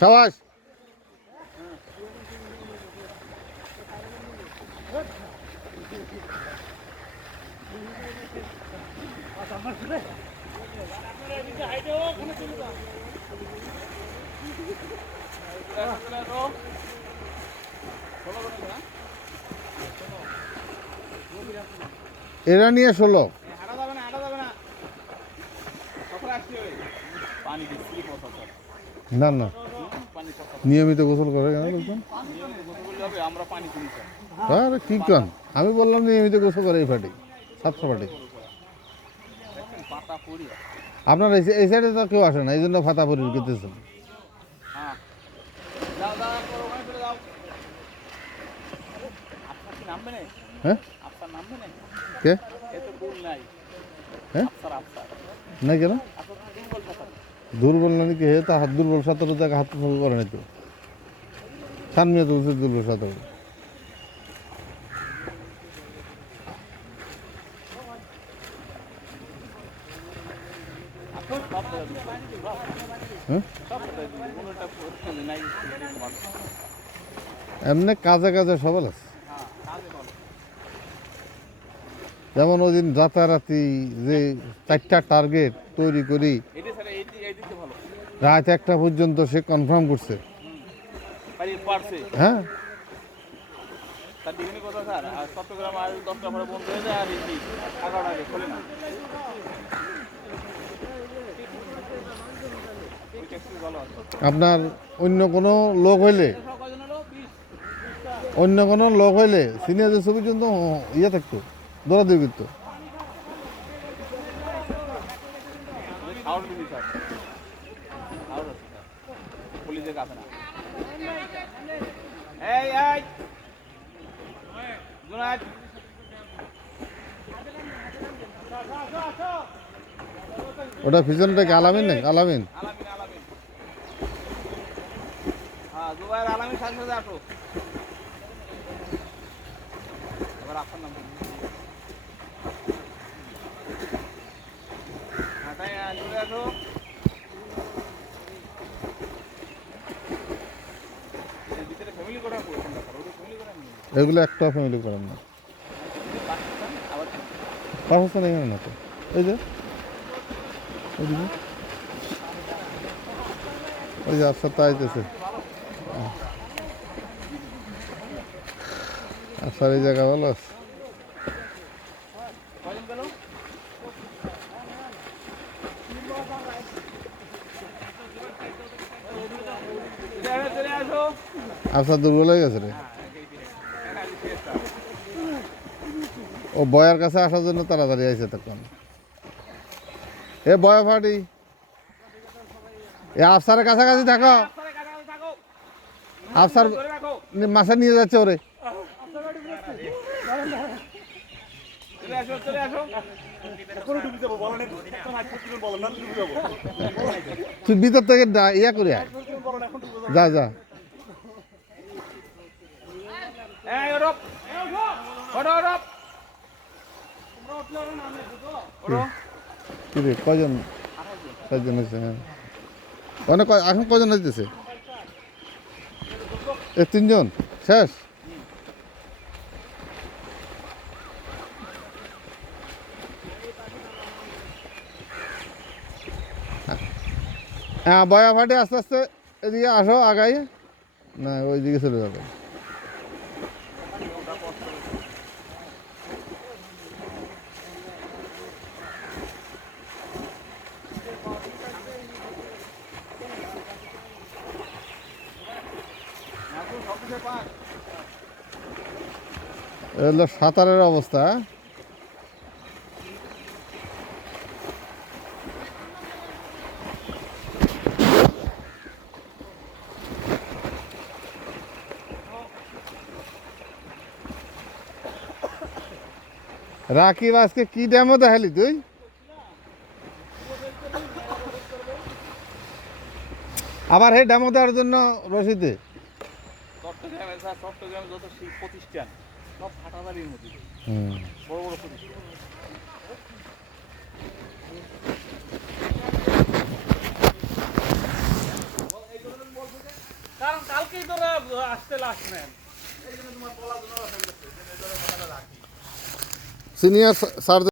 সাবাস। এরা নিয়ে 16। না না, নিয়মিত গোসল করে কেন লোকজন? আরে কি কান, আমি বললাম নিয়মিত গোসল করে এই ফাটে, 700 ফাটে। আপনার এই সাইডে তো কেউ আসে না, এই জন্য ফাতা পরি করতেছেন। হ্যাঁ কে? হ্যাঁ না কেন দুর্বল না নাকি? হে তা হাত দুর্বল, 17 জায়গায় হাত করে নাই তো, সামনে তো দুর্বল 17। এমনি কাজে কাজে সবল আছে। যেমন ওই দিন রাতারাতি যে 4টা টার্গেট তৈরি করি রাত 1টা পর্যন্ত সে কনফার্ম করছে। হ্যাঁ আপনার অন্য কোনো লোক হইলে সিনিয়র যে ছবির জন্য ইয়ে থাকতো, দৌড়াদৌড়ি করতো। ওটা পিছনটা কি আলামিন নাকি? আলামিন এগুলো একটা ফ্যামিলি করেন না, পাকিস্তান এখানে না তো। এই যে ওইদিকে ওই যে আফসার তো আইতেছে, আফসার এই জায়গা ভালো আছে। আফসার দুর্বল হয়ে গেছে রে, ও বয়ার কাছে আসার জন্য তাড়াতাড়ি আইছে তখন। এ বয়া ফাটি, এ আফসারের কাছাকাছি থাকো, আফসার মাছে নিয়ে যাচ্ছে ওরে। তুই ভিতর থেকে ইয়া করে যা যা। কজন? 6জন হয়েছে। হ্যাঁ অনেক, এখন কজন হইতেছে? 3জন শেষ। হ্যাঁ বয়া ফাটে আস্তে আস্তে এদিকে আসো, আগাই না ওইদিকে চলে যাবে। হলো সাঁতারের অবস্থা। রাকিব আজকে কি ড্যামও দেখালি তুই? আবার হে ড্যামো দেওয়ার জন্য রশিদে চট্টগ্রামে যত প্রতিষ্ঠান সব হাটাদারির মধ্যে বড় বড় প্রতিষ্ঠান। কারণ কালকেই তোরা আসতে লাস্ট ম্যান। Senior sir